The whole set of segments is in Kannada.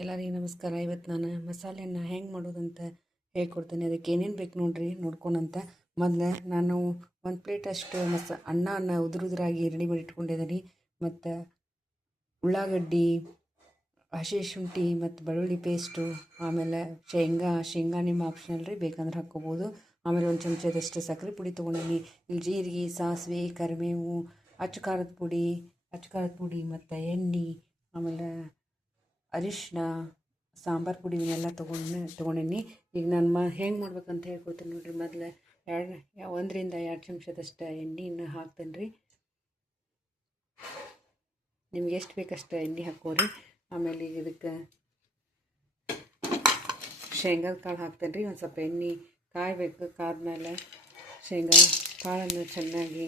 ಎಲ್ಲರಿಗೂ ನಮಸ್ಕಾರ. ಇವತ್ತು ನಾನು ಮಸಾಲೆಯನ್ನು ಹೆಂಗೆ ಮಾಡೋದಂತ ಹೇಳ್ಕೊಡ್ತೀನಿ. ಅದಕ್ಕೆ ಏನೇನು ಬೇಕು ನೋಡ್ರಿ, ನೋಡ್ಕೊಳಂತ. ಮೊದಲು ನಾನು ಒಂದು ಪ್ಲೇಟಷ್ಟು ಅನ್ನನ ಉದುರಾಗಿ ರೆಡಿ ಮಾಡಿ ಇಟ್ಕೊಂಡಿದ್ದೀನಿ. ಮತ್ತು ಉಳ್ಳಾಗಡ್ಡಿ, ಹಸಿ ಶುಂಠಿ ಮತ್ತು ಬೆಳ್ಳುಳ್ಳಿ ಪೇಸ್ಟು, ಆಮೇಲೆ ಶೇಂಗಾ ನಿಮ್ಮ ಆಪ್ಷನಲ್ ರೀ, ಬೇಕಂದ್ರೆ ಹಾಕ್ಕೋಬೋದು. ಆಮೇಲೆ ಒಂದು ಚಮಚದಷ್ಟು ಸಕ್ಕರೆ ಪುಡಿ ತೊಗೊಂಡಿನಿ. ಇಲ್ಲಿ ಜೀರಿಗೆ, ಸಾಸಿವೆ, ಕರಿಬೇವು, ಅಚ್ಚ ಖಾರದ ಪುಡಿ ಮತ್ತು ಎಣ್ಣೆ, ಆಮೇಲೆ ಅರಿಶಿನ, ಸಾಂಬಾರು ಪುಡಿ ಇವನ್ನೆಲ್ಲ ತೊಗೊಂಡಿನಿ. ಈಗ ನಾನು ಹೆಂಗೆ ಮಾಡ್ಬೇಕಂತ ಹೇಳ್ಕೊಡ್ತೀನಿ ನೋಡಿರಿ. ಮೊದಲು 1-2 ಚಮಚದಷ್ಟು ಎಣ್ಣೆನ ಹಾಕ್ತೇನೆ ರೀ. ನಿಮ್ಗೆ ಎಷ್ಟು ಬೇಕಷ್ಟು ಎಣ್ಣೆ ಹಾಕೋರಿ. ಆಮೇಲೆ ಈಗ ಇದಕ್ಕೆ ಶೇಂಗಾದ ಕಾಳು ಹಾಕ್ತೇನೆ ರೀ. ಒಂದು ಸ್ವಲ್ಪ ಎಣ್ಣೆ ಕಾಯಬೇಕು. ಕಾದ್ಮೇಲೆ ಶೇಂಗಾ ಕಾಳನ್ನು ಚೆನ್ನಾಗಿ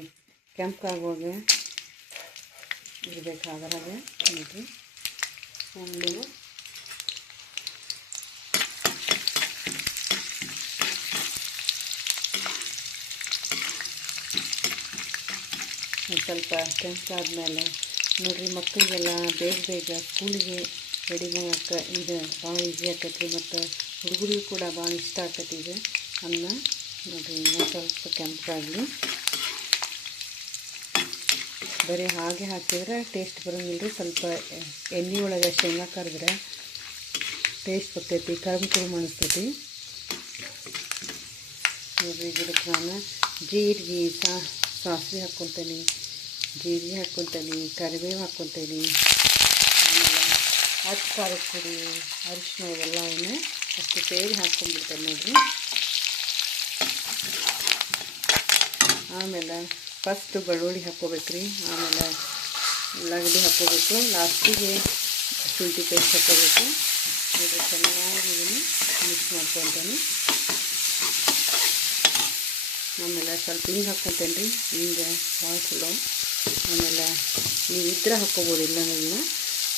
ಕೆಂಪಾಗುವಾಗ ಇರಬೇಕು. ಅದರಾಗ ನೋಡಿರಿ ಒಂದು ಸ್ವಲ್ಪ ಕೆಂಪಾದ್ಮೇಲೆ ನೋಡಿರಿ, ಮಕ್ಕಳಿಗೆಲ್ಲ ಬೇಗ ಸ್ಕೂಲಿಗೆ ರೆಡಿ ಮಾಡೋಕ್ಕೆ ಇದು ಭಾಳ ಈಸಿ ಆಗ್ತೈತಿ. ಮತ್ತು ಹುಡುಗರಿಗೂ ಕೂಡ ಭಾಳ ಇಷ್ಟ ಆಗ್ತೈತಿ. ಇದು ಅನ್ನ ನೋಡಿರಿ, ಇನ್ನೂ ಸ್ವಲ್ಪ ಕೆಂಪಾಗಲಿ. ಬರೀ ಹಾಗೆ ಹಾಕಿದ್ರೆ ಟೇಸ್ಟ್ ಬರೋಂಗಿಲ್ಲ ರೀ. ಸ್ವಲ್ಪ ಎಣ್ಣೆ ಒಳಗೆ ಶೇಂಗಾ ಕರೆದ್ರೆ ಟೇಸ್ಟ್ ಬರ್ತೈತಿ, ಕರುಮ್ ಅನಿಸ್ತೈತಿ. ನೋಡಿರಿ, ಇದಕ್ಕೆ ನಾನು ಜೀರಿಗೆ, ಸಾಸಿವೆ ಹಾಕ್ಕೊತೀನಿ, ಜೀರಿಗೆ ಹಾಕ್ಕೊತೀನಿ, ಕರಿಬೇವು ಹಾಕ್ಕೊತೀನಿ. ಆಮೇಲೆ ಅಚ್ಚ ಖಾರದ ಪುಡಿ, ಅರಿಶಿನ ಇವೆಲ್ಲವನ್ನು ಅಷ್ಟು ಸೇರಿ ಹಾಕ್ಕೊಂಡ್ಬಿಡ್ತೇನೆ ನೋಡಿರಿ. ಆಮೇಲೆ ಫಸ್ಟು ಬೆಳ್ಳುಳ್ಳಿ ಹಾಕ್ಕೋಬೇಕ್ರಿ. ಆಮೇಲೆ ಉಳ್ಳಾಗಡ್ಡಿ ಹಾಕ್ಕೋಬೇಕು. ಲಾಸ್ಟಿಗೆ ಶುಂಠಿ ಪೇಸ್ಟ್ ಹಾಕ್ಕೋಬೇಕು. ಇದು ಚೆನ್ನಾಗಿ ಇದನ್ನು ಮಿಕ್ಸ್ ಮಾಡ್ಕೊತೇನೆ. ಆಮೇಲೆ ಸ್ವಲ್ಪ ಹಿಂಗೆ ಹಾಕ್ಕೊತೇನೆ ರೀ. ಹಿಂಗೆ ಭಾಳ ಚಲೋ. ಆಮೇಲೆ ನೀವು ಇದ್ರೆ ಹಾಕ್ಕೋಬೋದು, ಇಲ್ಲ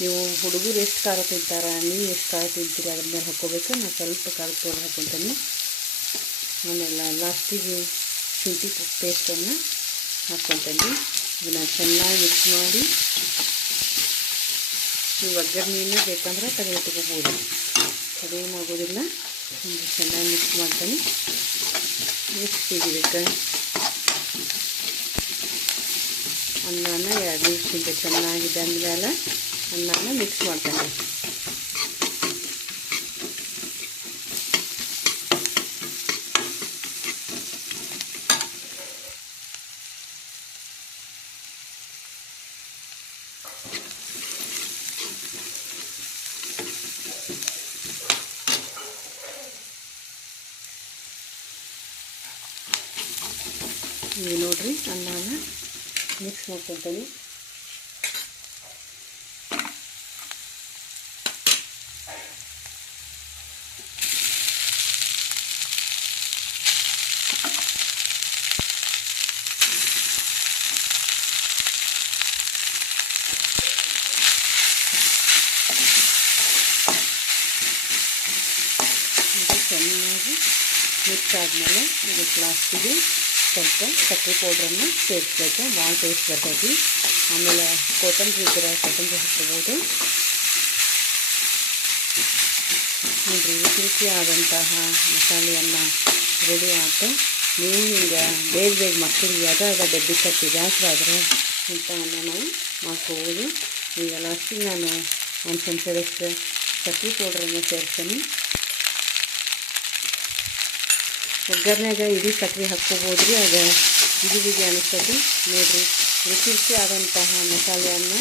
ನೀವು ಹುಡುಗರು ಎಷ್ಟು ಖಾರ ತಿಂತಾರೆ, ನೀವು ಎಷ್ಟು ಖಾರ ತಿಂತೀರಿ ಅದ್ರ ಮೇಲೆ ಹಾಕ್ಕೋಬೇಕು. ನಾನು ಸ್ವಲ್ಪ ಖಾರದ ಪೌಡರ್ ಹಾಕ್ಕೊತೇನೆ. ಆಮೇಲೆ ಲಾಸ್ಟಿಗೆ ಶುಂಠಿ ಪೇಸ್ಟನ್ನು ಹಾಕ್ಕೊತೇನೆ. ಇದನ್ನು ಚೆನ್ನಾಗಿ ಮಿಕ್ಸ್ ಮಾಡಿ ನೀವು ಒಗ್ಗರಣೆಯನ್ನು ಬೇಕಂದ್ರೆ ತೆಗೆದುಕೋಬೋದು, ಅದೇನಾಗೋದಿಲ್ಲ. ಚೆನ್ನಾಗಿ ಮಿಕ್ಸ್ ಮಾಡ್ತೇನೆ. ನೆಕ್ಸ್ಟ್ ಇದಕ್ಕೆ ಅನ್ನನ 2 ನಿಮಿಷದಿಂದ ಚೆನ್ನಾಗಿದೆ ಅಂದಮೇಲೆ ಅನ್ನನ ಮಿಕ್ಸ್ ಮಾಡ್ತೇನೆ. ಈಗ ನೋಡಿರಿ, ಅನ್ನನ ಮಿಕ್ಸ್ ಮಾಡ್ಕೊತೀನಿ. ಚೆನ್ನಾಗಿ ಮಿಕ್ಸ್ ಆದಮೇಲೆ ಇದಕ್ಕೆ ಲಾಸ್ಟಿಗೆ ಸ್ವಲ್ಪ ಸಕ್ಕರೆ ಪೌಡ್ರನ್ನು ಸೇರಿಸ್ಬೇಕು. ಭಾಳ ಟೇಸ್ಟ್ ಬರ್ತೈತಿ. ಆಮೇಲೆ ಕೊತ್ತಂಬರಿ ಇದ್ದರೆ ಕೊತ್ತಂಬರಿ ಹಾಕ್ಕೋಬೋದು. ನೋಡಿರಿ, ರುಚಿ ಆದಂತಹ ಮಸಾಲೆಯನ್ನು ರೆಡಿ ಆಯ್ತು. ನೀವು ಹಿಂಗೆ ಬೇಗ ಮಕ್ಕಳಿಗೆ ಅದ ಡಬ್ಬಿ ಕಟ್ಟಿ ಬೇಸರಾದರೆ ಇಂಥವನ್ನು ನಾವು ಮಾಡ್ಕೋಬೋದು. ಈಗ ಲಾಸ್ಟಿಗೆ ನಾನು 1 ಚಮಚದಷ್ಟು ಸಕ್ಕರೆ ಪೌಡ್ರನ್ನು ಸೇರಿಸ್ತೀನಿ. ಒಗ್ಗರಣೆಗೆ ಇಡೀ ಸಕ್ಕರೆ ಹಾಕ್ಕೋಬೋದು ರೀ, ಅದು ಬಿಗಿ ಅನಿಸ್ತದೆ. ನೋಡಿರಿ, ರುಚಿ ಆದಂತಹ ಮಸಾಲೆಯನ್ನು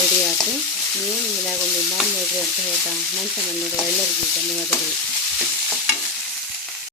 ರೆಡಿ ಆಯ್ತು. ನೀವು ನಿಮ್ಮ ಮನ್ಯಾಗ ಒಂದು ಮಾಡಿ ನೋಡಿರಿ ಅಂತ ಹೇಳ್ತಾ ನನ್ನ ಚಾನಲ್ ನೋಡುವ ಎಲ್ಲರಿಗೂ ಧನ್ಯವಾದಗಳು.